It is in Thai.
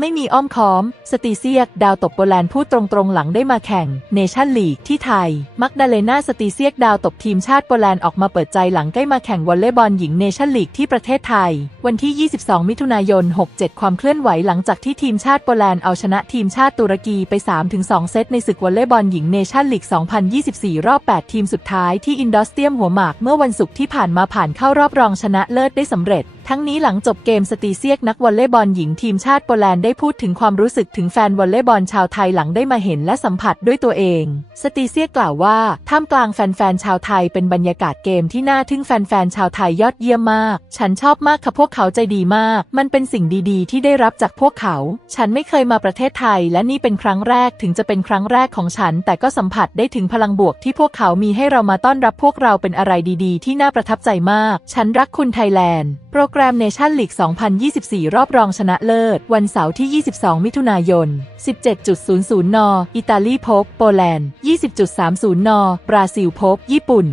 ไม่มีอ้อมค้อม สตีเซียก ดาวตบโปแลนด์พูดตรงๆ หลังได้มาแข่งเนชั่นลีกที่ไทย มักดาเลนาสตีเซียก ดาวตบทีมชาติโปแลนด์ออกมาเปิดใจหลังได้มาแข่งวอลเลย์บอลหญิงเนชั่นลีกที่ประเทศไทย วันที่ 22 มิถุนายน 67 ความเคลื่อนไหวหลังจากที่ทีมชาติโปแลนด์เอาชนะทีมชาติตุรกีไป 3-2 เซตในศึกวอลเลย์บอลหญิงเนชั่นลีก 2024 รอบ 8 ทีมสุดท้ายที่อินดอสเตียมหัวหมากเมื่อวันศุกร์ที่ผ่านมาผ่านเข้ารอบรองชนะเลิศได้สำเร็จ ทั้งนี้หลังจบเกมสตีเซียกนักวอลเลย์บอลหญิงทีมชาติโปแลนด์ได้พูดถึงความรู้สึกถึงแฟนวอลเลย์บอลชาวไทยหลังได้มาเห็นและสัมผัสด้วยตัวเอง สตีเซียกกล่าวว่าท่ามกลางแฟนๆชาวไทยเป็นบรรยากาศเกมที่น่าทึ่งแฟนๆชาวไทยยอดเยี่ยมมาก ฉันชอบมากค่ะพวกเขาใจดีมาก มันเป็นสิ่งดีๆ ที่ได้รับจากพวกเขา ฉันไม่เคยมาประเทศไทย และนี่เป็นครั้งแรกถึงจะเป็นครั้งแรกของฉัน แต่ก็สัมผัสได้ถึงพลังบวกที่พวกเขามีให้เรามาต้อนรับพวกเราเป็นอะไรดี ๆ ที่น่าประทับใจมาก ฉันรักคุณไทยแลนด์โปรแกรมเนชั่นลีก 2024 รอบรองชนะเลิศ วันเสาร์ที่ 22 มิถุนายน 17.00 น อิตาลีพบ โปแลนด์ 20.30 น บราซิลพบ ญี่ปุ่น